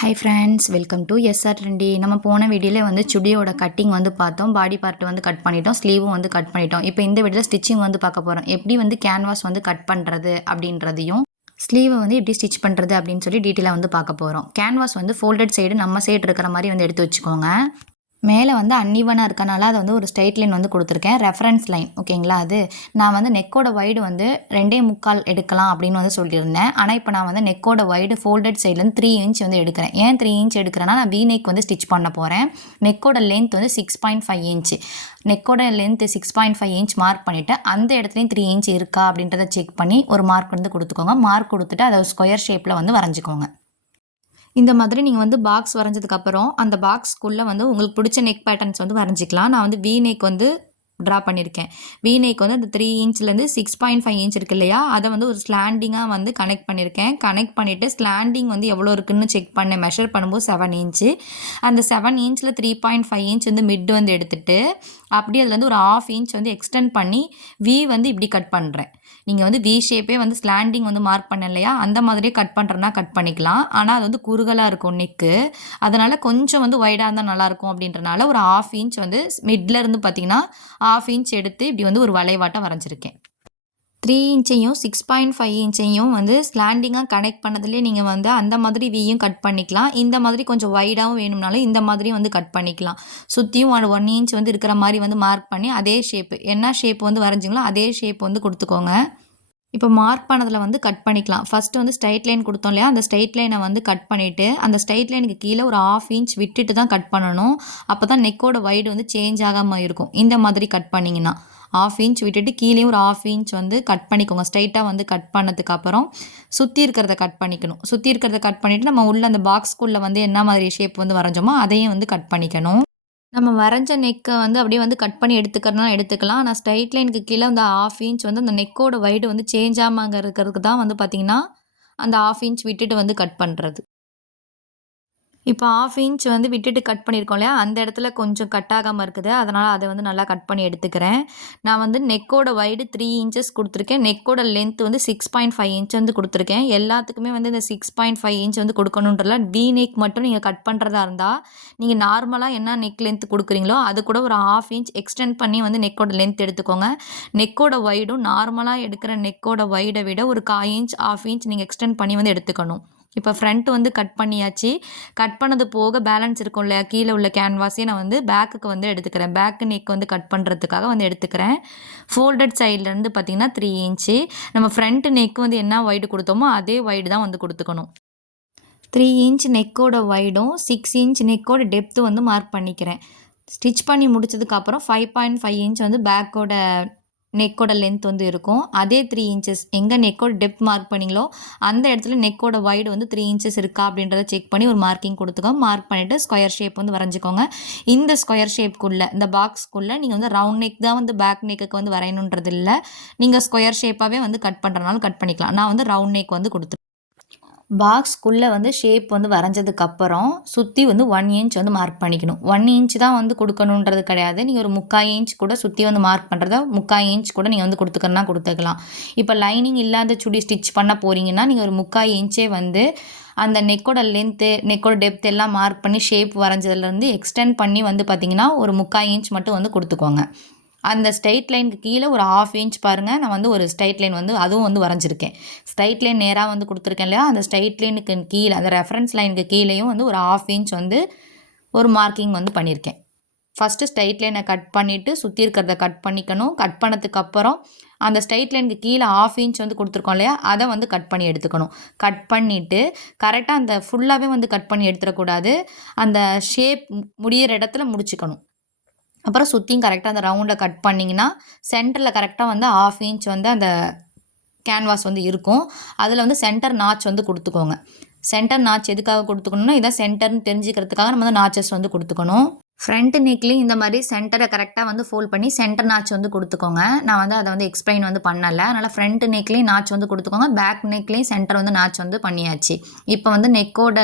High friends, welcome to SR Trendy. நம்ம போன வீடியோவில் வந்து சுடியோட கட்டிங் வந்து பார்த்தோம். பாடி பார்ட் வந்து கட் பண்ணிட்டோம், ஸ்லீவும் வந்து கட் பண்ணிட்டோம். இப்போ இந்த வீடியோவில் ஸ்டிச்சிங் வந்து பார்க்க போகிறோம். எப்படி வந்து கேன்வாஸ் வந்து கட் பண்ணுறது அப்படின்றதையும், ஸ்லீவை வந்து எப்படி ஸ்டிச் பண்ணுறது அப்படின்னு சொல்லி டீட்டெயிலாக வந்து பார்க்க போகிறோம். கேன்வாஸ் வந்து ஃபோல்டட் சைடு நம்ம சைடு இருக்கிற மாதிரி வந்து எடுத்து வச்சுக்கோங்க. மேலே வந்து அன்இவனாக இருக்கனால அதை வந்து ஒரு ஸ்ட்ரைட் லைன் வந்து கொடுத்துருக்கேன், ரெஃபரன்ஸ் லைன். ஓகேங்களா? அது நான் வந்து நெக்கோட வைடு வந்து 2.25 எடுக்கலாம் அப்படின்னு வந்து சொல்லியிருந்தேன். ஆனால் இப்போ நான் வந்து நெக்கோட வைடு ஃபோல்டட் சைட்லேருந்து 3 இன்ச் வந்து எடுக்கிறேன். ஏன் 3 இன்ச் எடுக்கிறேன்னா, நான் வீநெக் வந்து ஸ்டிச் பண்ண போகிறேன். நெக்கோட லென்த் வந்து 6.5 இன்ச். நெக்கோட லென்த் 6.5 இன்ச் மார்க் பண்ணிவிட்டு, அந்த இடத்துலையும் 3 இன்ச் இருக்கா அப்படின்றத செக் பண்ணி ஒரு மார்க் வந்து கொடுத்துக்கோங்க. மார்க் கொடுத்துட்டு அதை ஸ்கொயர் ஷேப்பில் வந்து வரைஞ்சிக்கோங்க. இந்த மாதிரி நீங்கள் வந்து பாக்ஸ் வரைஞ்சதுக்கப்புறம் அந்த பாக்ஸ்க்குள்ளே வந்து உங்களுக்கு பிடிச்ச நெக் பேட்டர்ன்ஸ் வந்து வரைஞ்சிக்கலாம். நான் வந்து வி நெக் வந்து ட்ரா பண்ணியிருக்கேன். வி நெக் வந்து அந்த 3 இன்ச்லேருந்து 6.5 இன்ச் இருக்குது இல்லையா, அதை வந்து ஒரு ஸ்லாண்டிங்காக வந்து கனெக்ட் பண்ணியிருக்கேன். கனெக்ட் பண்ணிவிட்டு ஸ்லாண்டிங் வந்து எவ்வளோ இருக்குதுன்னு செக் பண்ணேன். மெஷர் பண்ணும்போது 7 இன்ச்சு. அந்த 7 இன்ச்சில் 3.5 இன்ச் வந்து மிட் வந்து எடுத்துகிட்டு, அப்படியே அதுலேருந்து ஒரு 1/2 இன்ச் வந்து எக்ஸ்டெண்ட் பண்ணி வி வந்து இப்படி கட் பண்ணுறேன். நீங்கள் வந்து வி ஷேப்பே வந்து ஸ்லாண்டிங் வந்து மார்க் பண்ண இல்லையா, அந்த மாதிரியே கட் பண்ணுறேன்னா கட் பண்ணிக்கலாம். ஆனால் அது வந்து குறுகலாக இருக்கும் நெக்கு. அதனால் கொஞ்சம் வந்து ஒய்டாக இருந்தால் நல்லாயிருக்கும் அப்படின்றனால ஒரு 1/2 இன்ச் வந்து மிட்ல இருந்து பார்த்தீங்கன்னா 1/2 இன்ச் எடுத்து இப்படி வந்து ஒரு வளைவாட்டம் வரைஞ்சிருக்கேன். 3 இன்ச்சையும் 6.5 இன்ச்சையும் வந்து ஸ்லாண்டிங்காக கனெக்ட் பண்ணதுலேயே நீங்கள் வந்து அந்த மாதிரி வியும் கட் பண்ணிக்கலாம். இந்த மாதிரி கொஞ்சம் வைடாகவும் வேணும்னாலும் இந்த மாதிரி வந்து கட் பண்ணிக்கலாம். சுற்றியும் 1 இன்ச் வந்து இருக்கிற மாதிரி வந்து மார்க் பண்ணி அதே ஷேப்பு, என்ன ஷேப் வந்து வரைஞ்சிங்களோ அதே ஷேப் வந்து கொடுத்துக்கோங்க. இப்போ மார்க் பண்ணதில் வந்து கட் பண்ணிக்கலாம். ஃபஸ்ட்டு வந்து ஸ்ட்ரைட் லைன் கொடுத்தோம் இல்லையா, அந்த ஸ்ட்ரைட் லைனை வந்து கட் பண்ணிவிட்டு அந்த ஸ்ட்ரைட் லைனுக்கு கீழே ஒரு 1/2 இன்ச் விட்டுட்டு தான் கட் பண்ணணும். அப்போ தான் நெக்கோட வைடு வந்து சேஞ்ச் ஆகாமல் இருக்கும். இந்த மாதிரி கட் பண்ணிங்கன்னா 1/2 இன்ச் விட்டுட்டு கீழேயும் ஒரு 1/2 இன்ச் வந்து கட் பண்ணிக்கோங்க. ஸ்ட்ரைட்டாக வந்து கட் பண்ணதுக்கப்புறம் சுற்றி இருக்கிறத கட் பண்ணிக்கணும். சுற்றி இருக்கிறத கட் பண்ணிவிட்டு நம்ம உள்ள அந்த பாக்ஸ்க்குள்ளே வந்து என்ன மாதிரி ஷேப் வந்து வரைஞ்சோமோ அதையும் வந்து கட் பண்ணிக்கணும். நம்ம வரைஞ்ச நெக்கை வந்து அப்படியே வந்து கட் பண்ணி எடுத்துக்கிறதுனா எடுத்துக்கலாம். ஆனால் ஸ்ட்ரைட் லைனுக்கு கீழே அந்த 1/2 இன்ச் வந்து அந்த நெக்கோட வைடு வந்து சேஞ்ச் ஆகாமல் இருக்கிறதுக்கு தான் வந்து பார்த்திங்கன்னா அந்த 1/2 இன்ச் விட்டுட்டு வந்து கட் பண்ணுறது. இப்போ 1/2 இன்ச் வந்து விட்டுட்டு கட் பண்ணியிருக்கோம் இல்லையா, அந்த இடத்துல கொஞ்சம் கட் ஆகாமல் இருக்குது. அதனால் அதை வந்து நல்லா கட் பண்ணி எடுத்துக்கிறேன். நான் வந்து நெக்கோட வைடு 3 இன்ச்சஸ் கொடுத்துருக்கேன். நெக்கோட லென்த் வந்து 6.5 இன்ச் வந்து கொடுத்துருக்கேன். எல்லாத்துக்குமே வந்து இந்த 6.5 இன்ச் வந்து கொடுக்கணுன்றல. வி நெக் மட்டும் நீங்கள் கட் பண்ணுறதா இருந்தால் நீங்கள் நார்மலாக என்ன நெக் லென்த் கொடுக்குறீங்களோ அது கூட ஒரு 1/2 இன்ச் எக்ஸ்டெண்ட் பண்ணி வந்து நெக்கோட லென்த் எடுத்துக்கோங்க. நெக்கோட வைடும் நார்மலாக எடுக்கிற நெக்கோட வைடை விட ஒரு 1/4 இன்ச் 1/2 இன்ச் நீங்கள் எக்ஸ்டெண்ட் பண்ணி வந்து எடுத்துக்கணும். இப்போ ஃப்ரண்ட் வந்து கட் பண்ணியாச்சு. கட் பண்ணது போக பேலன்ஸ் இருக்கும் இல்லையா, கீழே உள்ள கேன்வாஸே நான் வந்து பேக்குக்கு வந்து எடுத்துக்கிறேன். பேக்கு நெக் வந்து கட் பண்ணுறதுக்காக வந்து எடுத்துக்கிறேன். ஃபோல்டட் சைட்லேருந்து பார்த்திங்கன்னா 3 இன்ச்சு. நம்ம ஃப்ரண்ட் நெக் வந்து என்ன வைடு கொடுத்தோமோ அதே வைடு தான் வந்து கொடுத்துக்கணும். 3 இன்ச் நெக்கோட வைடும் 6 இன்ச் நெக்கோட டெப்த்து வந்து மார்க் பண்ணிக்கிறேன். ஸ்டிச் பண்ணி முடிச்சதுக்கப்புறம் 5.5 இன்ச் வந்து பேக்கோட நெக்கோட லென்த் வந்து இருக்கும். அதே 3 இன்ச்சஸ் எங்கே நெக்கோட டெப்த் மார்க் பண்ணிங்களோ அந்த இடத்துல நெக்கோட வைடு வந்து 3 இன்ச்சஸ் இருக்கா அப்படின்றத செக் பண்ணி ஒரு மார்க்கிங் கொடுத்துக்கோங்க. மார்க் பண்ணிவிட்டு ஸ்கொயர் ஷேப் வந்து வரைஞ்சிக்கோங்க. இந்த ஸ்கொயர் ஷேப்க்குள்ளே இந்த பாக்ஸ்க்குள்ளே நீங்கள் வந்து ரவுண்ட் நெக் தான் வந்து பேக் நெக்குக்கு வந்து வரையணுன்றது இல்லை. நீங்கள் ஸ்கொயர் ஷேப்பாகவே வந்து கட் பண்ணுறனாலும் கட் பண்ணிக்கலாம். நான் வந்து ரவுண்ட் நெக் வந்து கொடுத்துருக்கேன். பாக்ஸ்க்குள்ளே வந்து ஷேப் வந்து வரைஞ்சதுக்கப்புறம் சுற்றி வந்து 1 இன்ச் வந்து மார்க் பண்ணிக்கணும். 1 இன்ச் தான் வந்து கொடுக்கணுன்றது கிடையாது. நீங்கள் ஒரு 3/4 இன்ச் கூட சுற்றி வந்து மார்க் பண்ணுறத 3/4 இன்ச் கூட நீங்கள் வந்து கொடுத்துக்கணும்னா கொடுத்துக்கலாம். இப்போ லைனிங் இல்லாத சுடி ஸ்டிச் பண்ண போகிறீங்கன்னா நீங்கள் ஒரு 3/4 இன்ச்சே வந்து அந்த நெக்கோட லென்த்து நெக்கோட டெப்த் எல்லாம் மார்க் பண்ணி ஷேப் வரைஞ்சதுலேருந்து எக்ஸ்டெண்ட் பண்ணி வந்து பார்த்திங்கன்னா ஒரு 3/4 இன்ச் மட்டும் வந்து கொடுத்துக்கோங்க. அந்த ஸ்ட்ரைட் லைனுக்கு கீழே ஒரு 1/2 இன்ச் பாருங்கள், நான் வந்து ஒரு ஸ்ட்ரைட் லைன் வந்து அதுவும் வந்து வரைஞ்சிருக்கேன். ஸ்ட்ரைட் லைன் நேராக வந்து கொடுத்துருக்கேன் இல்லையா, அந்த ஸ்ட்ரைட் லைனுக்கு கீழே அந்த ரெஃபரன்ஸ் லைனுக்கு கீழேயும் வந்து ஒரு 1/2 இன்ச் வந்து ஒரு மார்க்கிங் வந்து பண்ணியிருக்கேன். ஃபஸ்ட்டு ஸ்ட்ரைட் லைனை கட் பண்ணிவிட்டு சுற்றி இருக்கிறத கட் பண்ணிக்கணும். கட் பண்ணதுக்கப்புறம் அந்த ஸ்ட்ரைட் லைனுக்கு கீழே 1/2 இன்ச் வந்து கொடுத்துருக்கோம் இல்லையா, அதை வந்து கட் பண்ணி எடுத்துக்கணும். கட் பண்ணிவிட்டு கரெக்டாக அந்த ஃபுல்லாகவே வந்து கட் பண்ணி எடுத்துடக்கூடாது. அந்த ஷேப் முடியிற இடத்துல முடிச்சுக்கணும். அப்புறம் சுற்றியும் கரெக்டாக அந்த ரவுண்டில் கட் பண்ணிங்கன்னா சென்டரில் கரெக்டாக வந்து 1/2 இன்ச் வந்து அந்த கேன்வாஸ் வந்து இருக்கும். அதில் வந்து சென்டர் நாச் வந்து கொடுத்துக்கோங்க. சென்டர் நாச் எதுக்காக கொடுத்துக்கணும்னா, இதான் சென்டர்னு தெரிஞ்சுக்கிறதுக்காக நம்ம வந்து நாச்சஸ் வந்து கொடுத்துக்கணும். ஃப்ரண்ட் நெக்லேயும் இந்த மாதிரி சென்டரை கரெக்டாக வந்து ஃபோல்ட் பண்ணி சென்டர் நாச் வந்து கொடுத்துக்கோங்க. நான் வந்து அதை வந்து எக்ஸ்பிளைன் வந்து பண்ணலை. அதனால் ஃப்ரண்ட் நெக்லேயும் நாச் வந்து கொடுத்துக்கோங்க. பேக் நெக்லேயும் சென்டர் வந்து நாச் வந்து பண்ணியாச்சு. இப்போ வந்து நெக்கோட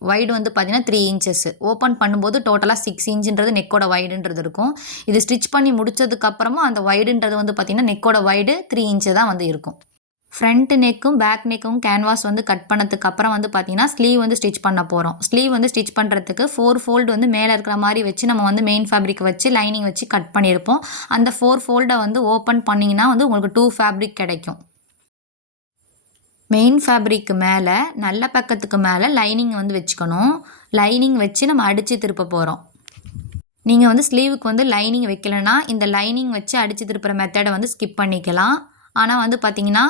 வைடு வந்து பார்த்தீங்கன்னா 3 இன்ச்சஸ். ஓப்பன் பண்ணும்போது டோட்டலாக 6 இன்ச்சுன்றது நெக்கோட வைடுன்றது இருக்கும். இது ஸ்டிச் பண்ணி முடிச்சதுக்கப்புறமா அந்த வைடுன்றது வந்து பார்த்திங்கன்னா நெக்கோட வைடு 3 இன்ச்சு தான் வந்து இருக்கும். ஃப்ரண்ட் நெக்கும் பேக் நெக்கும் கேன்வாஸ் வந்து கட் பண்ணதுக்கு அப்புறம் வந்து பார்த்தீங்கன்னா ஸ்லீவ் வந்து ஸ்டிச் பண்ண போகிறோம். ஸ்லீவ் வந்து ஸ்டிச் பண்ணுறதுக்கு 4 ஃபோல்டு வந்து மேலே இருக்கிற மாதிரி வச்சு நம்ம வந்து மெயின் ஃபேப்ரிக் வச்சு லைனிங் வச்சு கட் பண்ணியிருப்போம். அந்த 4 ஃபோல்டை வந்து ஓப்பன் பண்ணிங்கன்னா வந்து உங்களுக்கு 2 ஃபேப்ரிக் கிடைக்கும். மெயின் ஃபேப்ரிக்கு மேலே நல்ல பக்கத்துக்கு மேலே லைனிங் வந்து வச்சுக்கணும். லைனிங் வச்சு நம்ம அடித்து திருப்ப போகிறோம். நீங்கள் வந்து ஸ்லீவுக்கு வந்து லைனிங் வைக்கலைன்னா இந்த லைனிங் வச்சு அடித்து திருப்புற மெத்தடை வந்து ஸ்கிப் பண்ணிக்கலாம். ஆனால் வந்து பார்த்தீங்கன்னா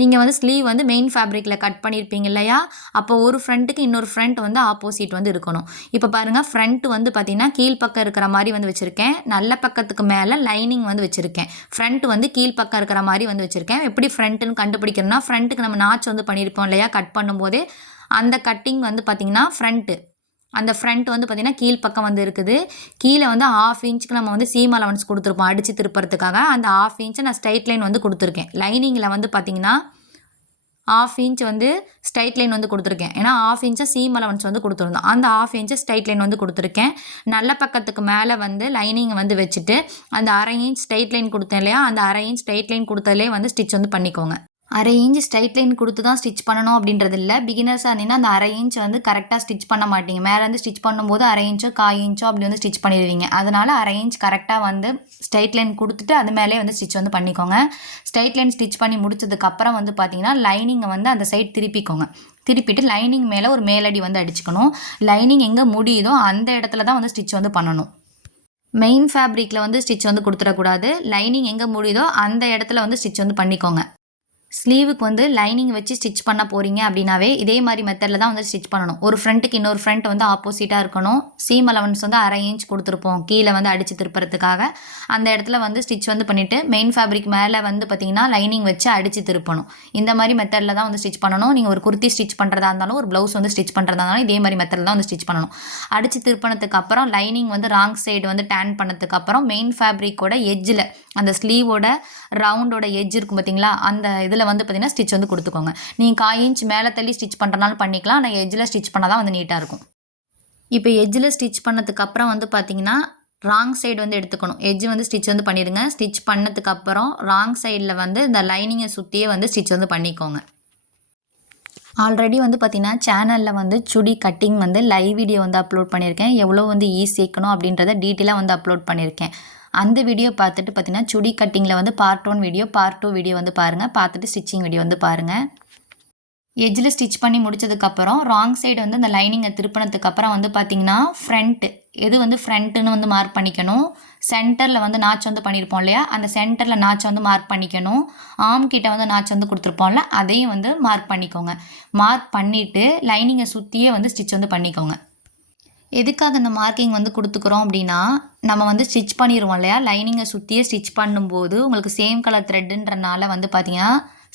நீங்கள் வந்து ஸ்லீவ் வந்து மெயின் ஃபேப்ரிக்கில் கட் பண்ணியிருப்பீங்க இல்லையா, அப்போ ஒரு ஃப்ரண்ட்டுக்கு இன்னொரு ஃப்ரண்ட் வந்து ஆப்போசிட் வந்து இருக்கணும். இப்போ பாருங்கள், ஃப்ரண்ட் வந்து பார்த்தீங்கன்னா கீழ்ப்பக்கம் இருக்கிற மாதிரி வந்து வச்சுருக்கேன். நல்ல பக்கத்துக்கு மேலே லைனிங் வந்து வச்சுருக்கேன். ஃப்ரண்ட் வந்து கீழ்ப்பக்கம் இருக்கிற மாதிரி வந்து வச்சுருக்கேன். எப்படி ஃப்ரண்ட்டுன்னு கண்டுபிடிக்கணும்னா, ஃப்ரண்ட்டுக்கு நம்ம நாச் வந்து பண்ணியிருப்போம் இல்லையா கட் பண்ணும்போதே, அந்த கட்டிங் வந்து பார்த்திங்கன்னா ஃப்ரண்ட்டு, அந்த ஃப்ரண்ட் வந்து பார்த்திங்கன்னா கீழ்ப்பக்கம் வந்து இருக்குது. கீழே வந்து 1/2 இன்ச்சுக்கு நம்ம வந்து சீம் அலவன்ஸ் கொடுத்துருப்போம் அடித்து திருப்புறதுக்காக. அந்த 1/2 இன்ச்சை நான் ஸ்ட்ரைட் லைன் வந்து கொடுத்துருக்கேன். லைனிங்கில் வந்து பார்த்திங்கன்னா 1/2 இன்ச் வந்து ஸ்ட்ரைட் லைன் வந்து கொடுத்துருக்கேன். ஏன்னா 1/2 இன்ச்சை சீம் அலவன்ஸ் வந்து கொடுத்துருந்தோம். அந்த 1/2 இன்ச்சை ஸ்ட்ரைட் லைன் வந்து கொடுத்துருக்கேன். நல்ல பக்கத்துக்கு மேலே வந்து லைனிங்கை வந்து வச்சுட்டு அந்த 1/2 இன்ச் ஸ்ட்ரைட் லைன் கொடுத்தேன் இல்லையா, அந்த 1/2 இன்ச் ஸ்ட்ரைட் லைன் கொடுத்ததுலேயே வந்து ஸ்டிச் வந்து பண்ணிக்கோங்க. 1/2 இன்ச் ஸ்ட்ரைட் லைன் கொடுத்து தான் ஸ்டிச் பண்ணணும் அப்படின்றது இல்லை. பிகினர்ஸாக இருந்தீங்கன்னா அந்த 1/2 இன்ச் வந்து கரெக்டாக ஸ்டிச் பண்ண மாட்டீங்க. மேலே வந்து ஸ்டிச் பண்ணும்போது 1/2 இன்ச்சோ 1/4 இன்ச்சோ அப்படி வந்து ஸ்டிச் பண்ணிடுவீங்க. அதனால் 1/2 இன்ச் கரெக்டாக வந்து ஸ்ட்ரைட் லைன் கொடுத்துட்டு அது மேலே வந்து ஸ்டிச் வந்து பண்ணிக்கோங்க. ஸ்ட்ரைட் லைன் ஸ்டிச் பண்ணி முடிச்சதுக்கப்புறம் வந்து பார்த்தீங்கன்னா லைனிங்கை வந்து அந்த சைட் திருப்பிக்கோங்க. திருப்பிட்டு லைனிங் மேலே ஒரு மேலடி வந்து அடிச்சுக்கணும். லைனிங் எங்கே முடியுதோ அந்த இடத்துல தான் வந்து ஸ்டிச் வந்து பண்ணணும். மெயின் ஃபேப்ரிக்கில் வந்து ஸ்டிச் வந்து கொடுத்துடக்கூடாது. லைனிங் எங்கே முடியுதோ அந்த இடத்துல வந்து ஸ்டிச் வந்து பண்ணிக்கோங்க. ஸ்லீவுக்கு வந்து லைனிங் வச்சு ஸ்டிச் பண்ண போகிறீங்க அப்படின்னாவே இதே மாதிரி மெத்தடில் தான் வந்து ஸ்டிச் பண்ணணும். ஒரு ஃப்ரண்ட்டுக்கு இன்னொரு ஃப்ரண்ட் வந்து ஆப்போசிட்டாக இருக்கணும். சீம் அலவன்ஸ் வந்து 1/2 இன்ச் கொடுத்துருப்போம் கீழே வந்து அடித்து திருப்புறதுக்காக. அந்த இடத்துல வந்து ஸ்டிச் வந்து பண்ணிவிட்டு மெயின் ஃபேப்ரிக் மேலே வந்து பார்த்திங்கன்னா லைனிங் வச்சு அடித்து திருப்பணும். இந்த மாதிரி மெத்தடில் தான் வந்து ஸ்டிச் பண்ணணும். நீங்கள் ஒரு குர்த்தி ஸ்டிச் பண்ணுறதா இருந்தாலும் ஒரு ப்ளவுஸ் வந்து ஸ்டிச் பண்ணுறதா இருந்தாலும் இதே மாதிரி மெத்தடில் தான் வந்து ஸ்டிச் பண்ணணும். அடித்து திருப்பினதுக்கு அப்புறம் லைனிங் வந்து ராங் சைடு வந்து டேன் பண்ணதுக்கப்புறம் மெயின் ஃபேப்ரிக்கோட எஜ்ஜில் அந்த ஸ்லீவோட ரவுண்டோட எஜ் இருக்கும் பார்த்தீங்களா, அந்த இதில் வந்து பார்த்தீங்கன்னா ஸ்டிச் வந்து கொடுத்துக்கோங்க. நீங்கள் 1/4 இன்ச் மேலே தள்ளி ஸ்டிச் பண்ணுறனாலும் பண்ணிக்கலாம். ஆனால் எஜ்ஜில் ஸ்டிச் பண்ணால் தான் வந்து நீட்டாக இருக்கும். இப்போ எஜ்ஜில் ஸ்டிச் பண்ணதுக்கப்புறம் வந்து பார்த்தீங்கன்னா ராங் சைடு வந்து எடுத்துக்கணும். எஜ்ஜு வந்து ஸ்டிச் வந்து பண்ணிடுங்க. ஸ்டிச் பண்ணதுக்கப்புறம் ராங் சைடில் வந்து இந்த லைனிங்கை சுற்றியே வந்து ஸ்டிச் வந்து பண்ணிக்கோங்க. ஆல்ரெடி வந்து பார்த்திங்கன்னா சேனலில் வந்து சுடி கட்டிங் வந்து லைவ் வீடியோ வந்து அப்லோட் பண்ணியிருக்கேன். எவ்வளோ வந்து சேர்க்கணும் அப்படின்றத டீட்டெயிலாக வந்து அப்லோட் பண்ணியிருக்கேன். அந்த வீடியோ பார்த்துட்டு பார்த்திங்கன்னா சுடி கட்டிங்கில் வந்து பார்ட் 1 வீடியோ, பார்ட் 2 வீடியோ வந்து பாருங்கள். பார்த்துட்டு ஸ்டிச்சிங் வீடியோ வந்து பாருங்கள். எஜ்ஜில் ஸ்டிச் பண்ணி முடிச்சதுக்கப்புறம் ராங் சைடு வந்து அந்த லைனிங்கை திருப்பினதுக்கப்புறம் வந்து பார்த்திங்கன்னா ஃப்ரண்ட்டு எது வந்து ஃப்ரண்ட்டுன்னு வந்து மார்க் பண்ணிக்கணும். சென்டரில் வந்து நாச் வந்து பண்ணியிருப்போம் இல்லையா, அந்த சென்டரில் நாச் வந்து மார்க் பண்ணிக்கணும். ஆம் கிட்ட வந்து நாச் வந்து கொடுத்துருப்போம்ல, அதையும் வந்து மார்க் பண்ணிக்கோங்க. மார்க் பண்ணிவிட்டு லைனிங்கை சுற்றியே வந்து ஸ்டிச் வந்து பண்ணிக்கோங்க. எதுக்காக இந்த மார்க்கிங் வந்து கொடுத்துக்குறோம் அப்படின்னா, நம்ம வந்து ஸ்டிச் பண்ணிடுவோம் இல்லையா, லைனிங்கை சுற்றியே ஸ்டிச் பண்ணும்போது உங்களுக்கு சேம் கலர் த்ரெட்டுன்றனால வந்து பார்த்திங்கன்னா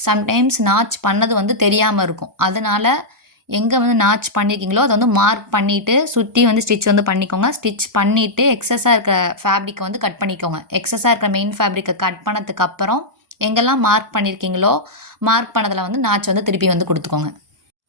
சம்டைம்ஸ் நாச் பண்ணது வந்து தெரியாமல் இருக்கும். அதனால் எங்கே வந்து நாச் பண்ணியிருக்கீங்களோ அதை வந்து மார்க் பண்ணிவிட்டு சுற்றி வந்து ஸ்டிச் வந்து பண்ணிக்கோங்க. ஸ்டிச் பண்ணிவிட்டு எக்ஸஸாக இருக்க ஃபேப்ரிக்கை வந்து கட் பண்ணிக்கோங்க. எக்ஸஸாக இருக்க மெயின் ஃபேப்ரிக்கை கட் பண்ணதுக்கப்புறம் எங்கெல்லாம் மார்க் பண்ணியிருக்கீங்களோ மார்க் பண்ணதில் வந்து நாச் வந்து திருப்பி வந்து கொடுத்துக்கோங்க.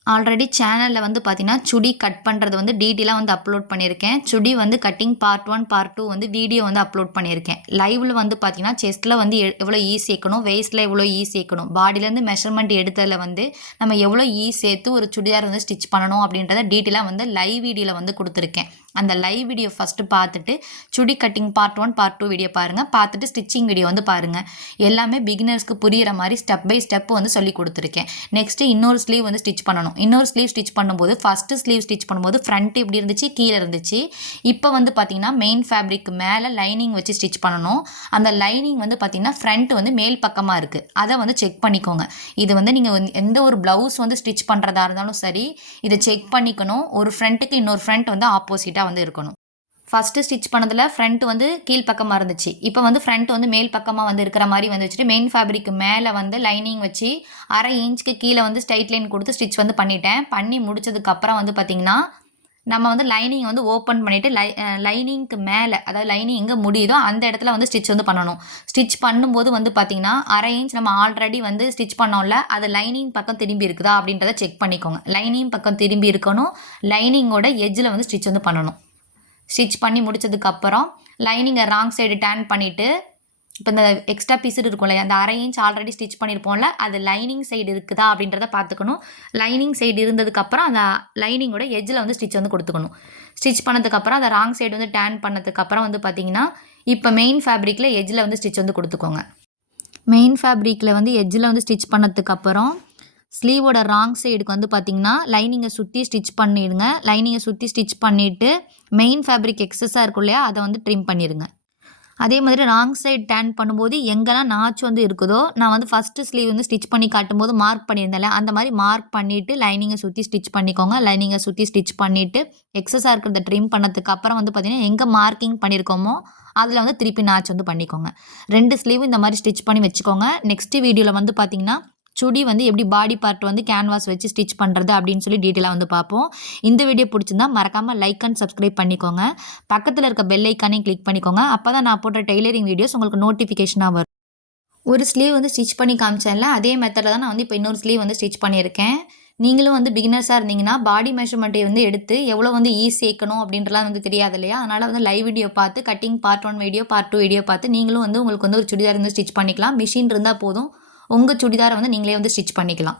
ஆல்ரெடி சேனலில் வந்து பார்த்தீங்கன்னா சுடி கட் பண்ணுறது வந்து டீட்டெயிலாக வந்து அப்லோட் பண்ணியிருக்கேன். சுடி வந்து கட்டிங் பார்ட் 1 பார்ட் 2 வந்து வீடியோ வந்து அப்லோட் பண்ணியிருக்கேன். லைவில் வந்து பார்த்தீங்கன்னா செஸ்ட்டில் வந்து எவ்வளோ சேர்க்கணும், வெயிஸ்ட்டில் எவ்வளோ சேர்க்கணும், பாடியிலேருந்து மெஷர்மெண்ட் எடுத்ததில் வந்து நம்ம எவ்வளோ சேர்த்து ஒரு சுடிதார் வந்து ஸ்டிச் பண்ணணும் அப்படின்றத டீட்டெயிலாக வந்து லைவ் வீடியோவில் வந்து கொடுத்துருக்கேன். அந்த லைவ் வீடியோ ஃபஸ்ட்டு பார்த்துட்டு சுடி கட்டிங் பார்ட் 1 பார்ட் 2 வீடியோ பாருங்கள். பார்த்துட்டு ஸ்டிச்சிங் வீடியோ வந்து பாருங்கள். எல்லாமே பிகினர்ஸ்க்கு புரிகிற மாதிரி ஸ்டெப் பை ஸ்டெப் வந்து சொல்லி கொடுத்துருக்கேன். நெக்ஸ்ட்டு இன்னொரு ஸ்லீவ் வந்து ஸ்டிச் பண்ணணும். இன்னொரு ஸ்லீவ் ஸ்டிச் பண்ணும்போது ஃபஸ்ட்டு ஸ்லீவ் ஸ்டிச் பண்ணும்போது ஃப்ரண்ட் இப்படி இருந்துச்சு, கீழே இருந்துச்சு. இப்போ வந்து பார்த்திங்கன்னா மெயின் ஃபேப்ரிக் மேலே லைனிங் வச்சு ஸ்டிச் பண்ணணும். அந்த லைனிங் வந்து பார்த்திங்கன்னா ஃப்ரண்ட் வந்து மேல் பக்கமாக இருக்குது. அதை வந்து செக் பண்ணிக்கோங்க. இது வந்து நீங்கள் எந்த ஒரு ப்ளவுஸ் வந்து ஸ்டிச் பண்ணுறதா இருந்தாலும் சரி, இதை செக் பண்ணிக்கணும். ஒரு ஃப்ரண்ட்டுக்கு இன்னொரு ஃப்ரண்ட் வந்து ஆப்போசிட்டாக வந்து இருக்கணும். ஃபஸ்ட்டு ஸ்டிச் பண்ணதில் ஃப்ரண்ட் வந்து கீழ் பக்கமாக இருந்துச்சு. இப்போ வந்து ஃப்ரண்ட் வந்து மேல் பக்கமாக வந்து இருக்கிற மாதிரி வந்து வச்சுட்டு மெயின் ஃபேப்ரிக்கு மேலே வந்து லைனிங் வச்சு 1/2 இன்ச்சுக்கு கீழே வந்து ஸ்ட்ரைட் லைன் கொடுத்து ஸ்டிச் வந்து பண்ணிட்டேன். பண்ணி முடிச்சதுக்கப்புறம் வந்து பார்த்திங்கன்னா நம்ம வந்து லைனிங் வந்து ஓப்பன் பண்ணிவிட்டு லைனிங்க்கு மேலே, அதாவது லைனிங் எங்கே முடியுதோ அந்த இடத்துல வந்து ஸ்டிச் வந்து பண்ணணும். ஸ்டிச் பண்ணும்போது வந்து பார்த்திங்கன்னா 1/2 இன்ச் நம்ம ஆல்ரெடி வந்து ஸ்டிச் பண்ணோம்ல, அது லைனிங் பக்கம் திரும்பி இருக்குதா அப்படின்றத செக் பண்ணிக்கோங்க. லைனிங் பக்கம் திரும்பி இருக்கணும். லைனிங்கோட எஜ்ஜில் வந்து ஸ்டிச் வந்து பண்ணணும். ஸ்டிச் பண்ணி முடிச்சதுக்கப்புறம் லைனிங்கை ராங் சைடு டேர்ன் பண்ணிவிட்டு இப்போ இந்த எக்ஸ்ட்ரா பீஸ் இருக்கும்ல, அந்த 1/2 இன்ச் ஆல்ரெடி ஸ்டிச் பண்ணியிருப்போம்ல, அது லைனிங் சைடு இருக்குதா அப்படின்றத பார்த்துக்கணும். லைனிங் சைடு இருந்ததுக்கப்புறம் அந்த லைனிங்கோட எட்ஜில் வந்து ஸ்டிச் வந்து கொடுத்துக்கணும். ஸ்டிச் பண்ணதுக்கப்புறம் அதை ராங் சைடு வந்து டேன் பண்ணதுக்கப்புறம் வந்து பார்த்தீங்கன்னா, இப்போ மெயின் ஃபேப்ரிக்கில் எட்ஜில் வந்து ஸ்டிச் வந்து கொடுத்துக்கோங்க. மெயின் ஃபேப்ரிக்கில் வந்து எட்ஜில் வந்து ஸ்டிச் பண்ணதுக்கப்புறம் ஸ்லீவோட ராங் சைடுக்கு வந்து பார்த்தீங்கன்னா, லைனிங்கை சுற்றி ஸ்டிச் பண்ணிடுங்க. லைனிங்கை சுற்றி ஸ்டிச் பண்ணிவிட்டு மெயின் ஃபேப்ரிக் எக்ஸஸாக இருக்கும் இல்லையா, அதை வந்து ட்ரிம் பண்ணிடுங்க. அதே மாதிரி ராங் சைடு டேன் பண்ணும்போது எங்கெல்லாம் நாச்சு வந்து இருக்குதோ, நான் வந்து ஃபஸ்ட்டு ஸ்லீவ் வந்து ஸ்டிச் பண்ணி காட்டும்போது மார்க் பண்ணியிருந்தேன்ல, அந்த மாதிரி மார்க் பண்ணிவிட்டு லைனிங்கை சுற்றி ஸ்டிச் பண்ணிக்கோங்க. லைனிங்கை சுற்றி ஸ்டிச் பண்ணிவிட்டு எக்ஸஸாக இருக்கிறத ட்ரிம் பண்ணதுக்கு அப்புறம் வந்து பார்த்திங்கன்னா, எங்கே மார்க்கிங் பண்ணியிருக்கோமோ அதில் வந்து திருப்பி நாச் வந்து பண்ணிக்கோங்க. 2 ஸ்லீவும் இந்த மாதிரி ஸ்டிச் பண்ணி வச்சுக்கோங்க. நெக்ஸ்ட்டு வீடியோவில் வந்து பார்த்திங்கன்னா, சுடி வந்து எப்படி பாடி பார்ட் வந்து கேன்வாஸ் வச்சு ஸ்டிச் பண்ணுறது அப்படின்னு சொல்லி டீட்டெயிலாக வந்து பார்ப்போம். இந்த வீடியோ பிடிச்சிருந்தா மறக்காமல் லைக் அண்ட் சப்ஸ்கிரைப் பண்ணிக்கோங்க. பக்கத்தில் இருக்க பெல் ஐக்கானையும் கிளிக் பண்ணிக்கோங்க. அப்போ தான் நான் போடுற டெய்லரிங் வீடியோஸ் உங்களுக்கு நோட்டிஃபிகேஷனாக வரும். ஒரு ஸ்லீவ் வந்து ஸ்டிச் பண்ணி காமிச்சேன்ல, அதே மெத்தடில் தான் நான் வந்து இப்போ இன்னொரு ஸ்லீவ் வந்து ஸ்டிச் பண்ணியிருக்கேன். நீங்களும் வந்து பிகினர்ஸாக இருந்தீங்கன்னா பாடி மெஷர்மெண்ட்டை வந்து எடுத்து எவ்வளோ வந்து சேர்க்கணும் அப்படின்றலாம் வந்து தெரியாது இல்லையா, அதனால் வந்து லைவ் வீடியோ பார்த்து cutting part 1 video part 2 video பார்த்து நீங்களும் வந்து உங்களுக்கு வந்து ஒரு சுடிதார் வந்து ஸ்டிச் பண்ணிக்கலாம். மிஷின் இருந்தால் போதும், உங்கள் சுடிதாரை வந்து நீங்களே வந்து ஸ்டிச் பண்ணிக்கலாம்.